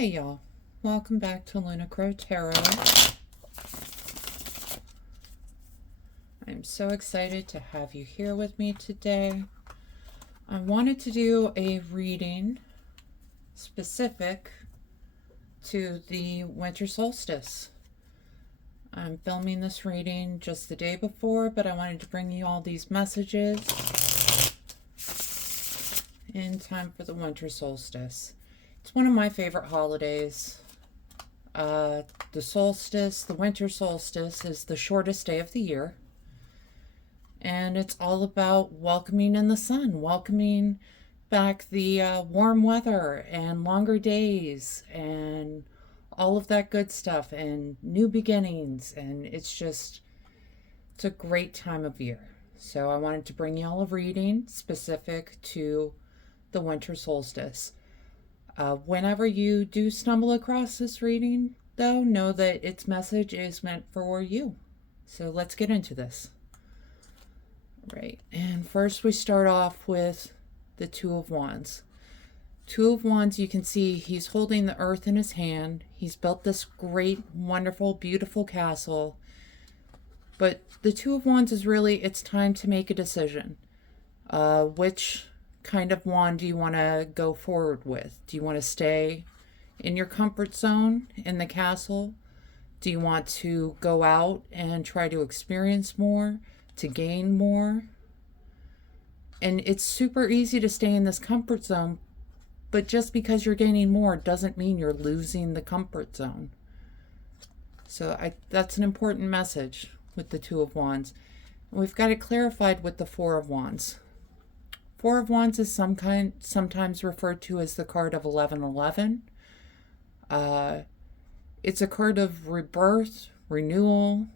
Hey y'all, welcome back to Luna Crow Tarot. I'm so excited to have you here with me today. I wanted to do a reading specific to the winter solstice. I'm filming this reading just the day before, but I wanted to bring you all these messages in time for the winter solstice. It's one of my favorite holidays. The solstice, the winter solstice, is the shortest day of the year. And it's all about welcoming in the sun, welcoming back the warm weather and longer days and all of that good stuff and new beginnings. And it's a great time of year. So I wanted to bring you all a reading specific to the winter solstice. Whenever you do stumble across this reading, though, know that its message is meant for you. So let's get into this. Right, and first we start off with the Two of Wands. Two of Wands, you can see he's holding the earth in his hand. He's built this great, wonderful, beautiful castle. But the Two of Wands is really, it's time to make a decision. Which kind of wand do you want to go forward with? Do you want to stay in your comfort zone in the castle? Do you want to go out and try to experience more, to gain more? And it's super easy to stay in this comfort zone, but just because you're gaining more doesn't mean you're losing the comfort zone. So that's an important message with the Two of Wands. And we've got it clarified with the Four of Wands. Four of Wands is sometimes referred to as the card of 1111. It's a card of rebirth, renewal,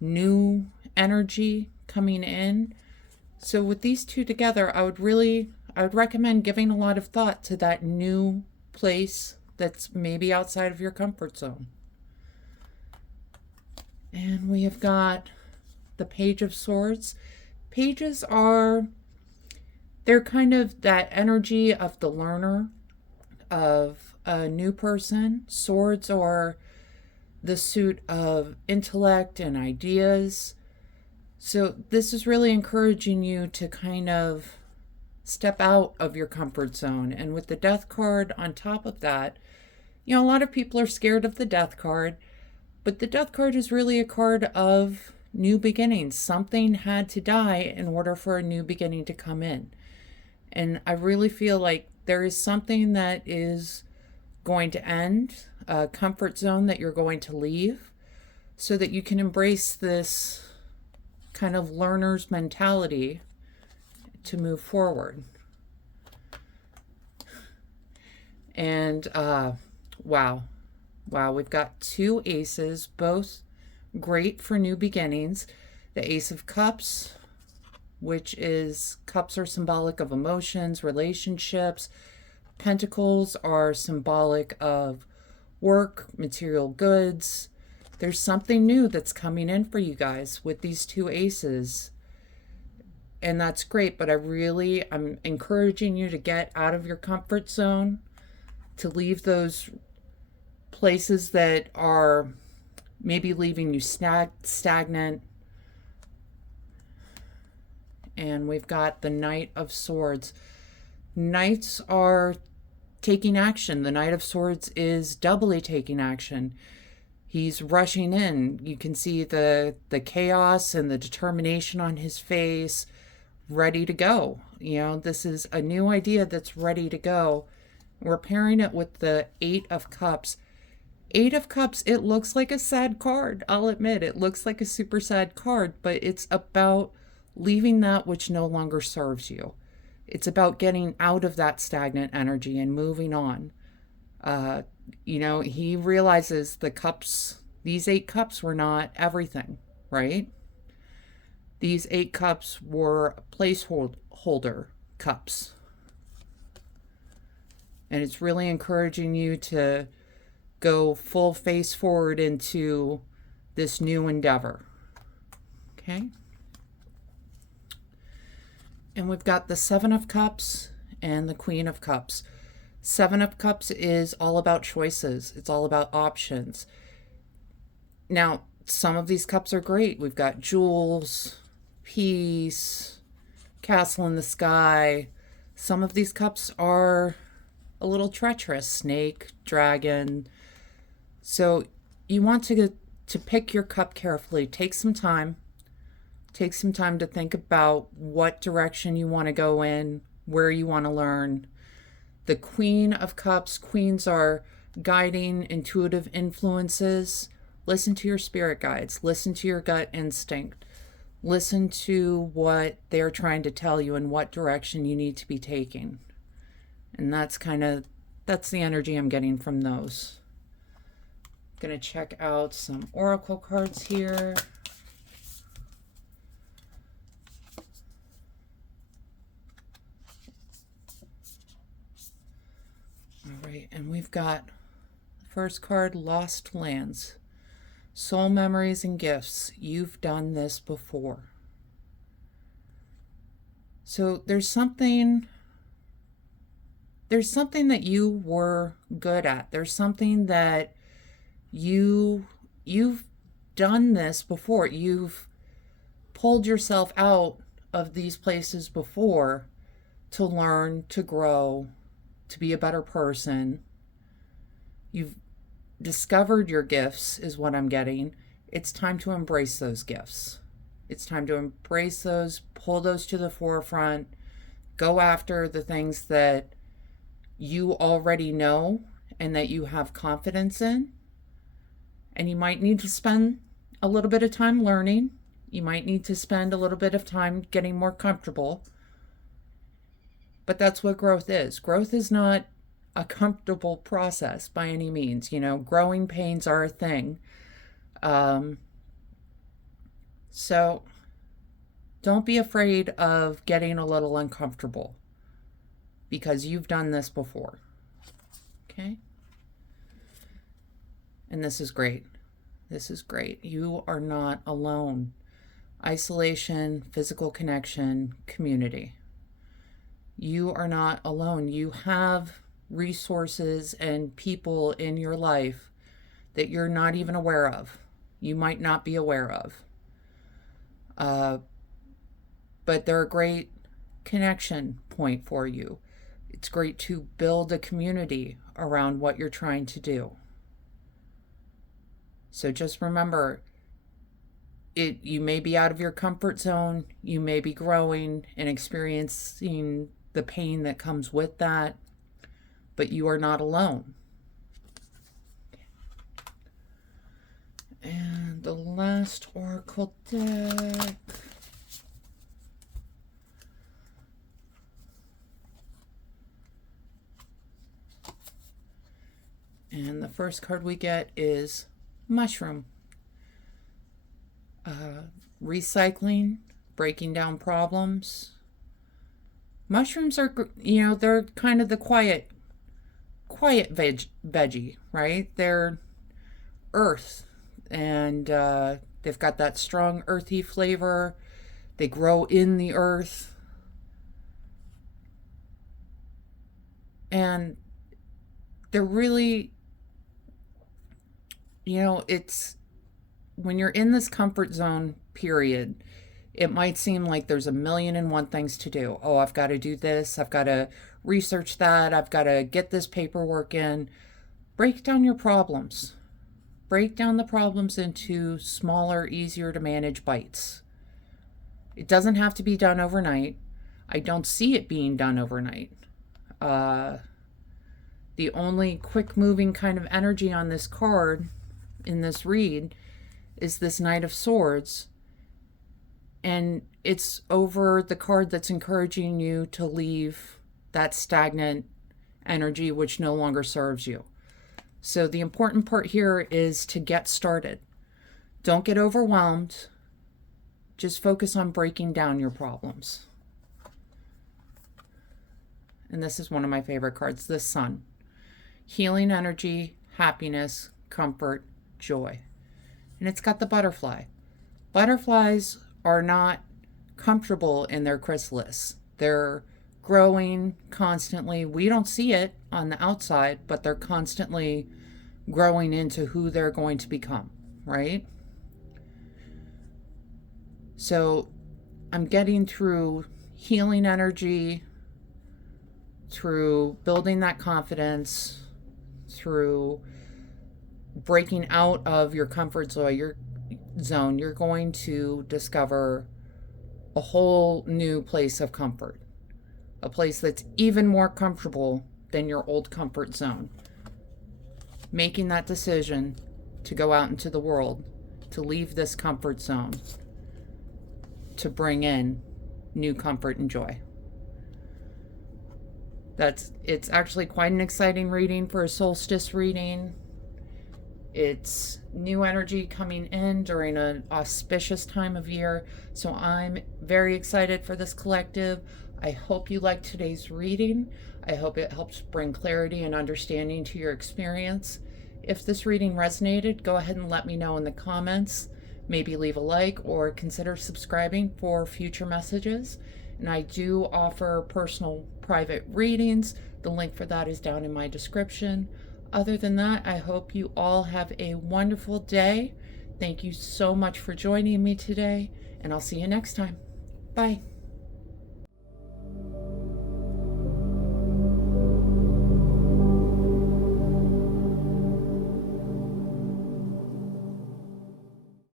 new energy coming in. So with these two together, I would recommend giving a lot of thought to that new place that's maybe outside of your comfort zone. And we have got the Page of Swords. Pages they're kind of that energy of the learner, of a new person. Swords are the suit of intellect and ideas. So this is really encouraging you to kind of step out of your comfort zone. And with the Death card on top of that, a lot of people are scared of the Death card, but the Death card is really a card of new beginnings. Something had to die in order for a new beginning to come in. And I really feel like there is something that is going to end, a comfort zone that you're going to leave, so that you can embrace this kind of learner's mentality to move forward. And wow, we've got two aces, both great for new beginnings. The Ace of Cups, which is, cups are symbolic of emotions, relationships. Pentacles are symbolic of work, material goods. There's something new that's coming in for you guys with these two aces. And that's great, but I'm encouraging you to get out of your comfort zone, to leave those places that are maybe leaving you stagnant. And we've got the Knight of Swords. Knights are taking action. The Knight of Swords is doubly taking action. He's rushing in. You can see the chaos and the determination on his face, ready to go. This is a new idea that's ready to go. We're pairing it with the Eight of Cups. Eight of Cups, it looks like a sad card. I'll admit, it looks like a super sad card, but it's about leaving that which no longer serves you. It's about getting out of that stagnant energy and moving on. He realizes these 8 cups were not everything, right? These 8 cups were placeholder cups. And it's really encouraging you to go full face forward into this new endeavor. Okay? And we've got the Seven of Cups and the Queen of Cups. Seven of Cups is all about choices. It's all about options. Now, some of these cups are great. We've got jewels, peace, castle in the sky. Some of these cups are a little treacherous. Snake, dragon. So you want to pick your cup carefully. Take some time. Take some time to think about what direction you want to go in, where you want to learn. The Queen of Cups, queens are guiding, intuitive influences. Listen to your spirit guides. Listen to your gut instinct. Listen to what they're trying to tell you and what direction you need to be taking. And that's the energy I'm getting from those. I'm going to check out some oracle cards here. All right, and we've got the first card, Lost Lands. Soul memories and gifts. You've done this before. So there's something that you were good at. There's something that you've done this before. You've pulled yourself out of these places before to learn, to grow, to be a better person. You've discovered your gifts is what I'm getting. It's time to embrace those gifts. It's time to embrace those, pull those to the forefront, go after the things that you already know and that you have confidence in. And you might need to spend a little bit of time learning. You might need to spend a little bit of time getting more comfortable. But that's what growth is. Growth is not a comfortable process by any means. You know, growing pains are a thing. So don't be afraid of getting a little uncomfortable because you've done this before. Okay? And this is great. This is great. You are not alone. Isolation, physical connection, community. You are not alone. You have resources and people in your life that you're not even aware of. You might not be aware of. But they're a great connection point for you. It's great to build a community around what you're trying to do. So just remember, you may be out of your comfort zone. You may be growing and experiencing the pain that comes with that, but you are not alone. And the last oracle deck. And the first card we get is Mushroom. Recycling, breaking down problems. Mushrooms are, they're kind of the quiet veggie, right? They're earth, and they've got that strong earthy flavor. They grow in the earth. And they're really, it's when you're in this comfort zone period, it might seem like there's a million and one things to do. Oh, I've got to do this. I've got to research that. I've got to get this paperwork in. Break down your problems. Break down the problems into smaller, easier to manage bites. It doesn't have to be done overnight. I don't see it being done overnight. The only quick moving kind of energy on this card in this read is this Knight of Swords. And it's over the card that's encouraging you to leave that stagnant energy which no longer serves you. So the important part here is to get started. Don't get overwhelmed. Just focus on breaking down your problems. And this is one of my favorite cards, the Sun. Healing energy, happiness, comfort, joy. And it's got the butterfly. Butterflies are not comfortable in their chrysalis. They're growing constantly. We don't see it on the outside, but they're constantly growing into who they're going to become, right? So I'm getting through healing energy, through building that confidence, through breaking out of your comfort zone, you're going to discover a whole new place of comfort, a place that's even more comfortable than your old comfort zone. Making that decision to go out into the world, to leave this comfort zone, to bring in new comfort and joy. It's actually quite an exciting reading for a solstice reading. It's new energy coming in during an auspicious time of year. So I'm very excited for this collective. I hope you liked today's reading. I hope it helps bring clarity and understanding to your experience. If this reading resonated, go ahead and let me know in the comments. Maybe leave a like or consider subscribing for future messages. And I do offer personal private readings. The link for that is down in my description. Other than that, I hope you all have a wonderful day. Thank you so much for joining me today, and I'll see you next time. Bye.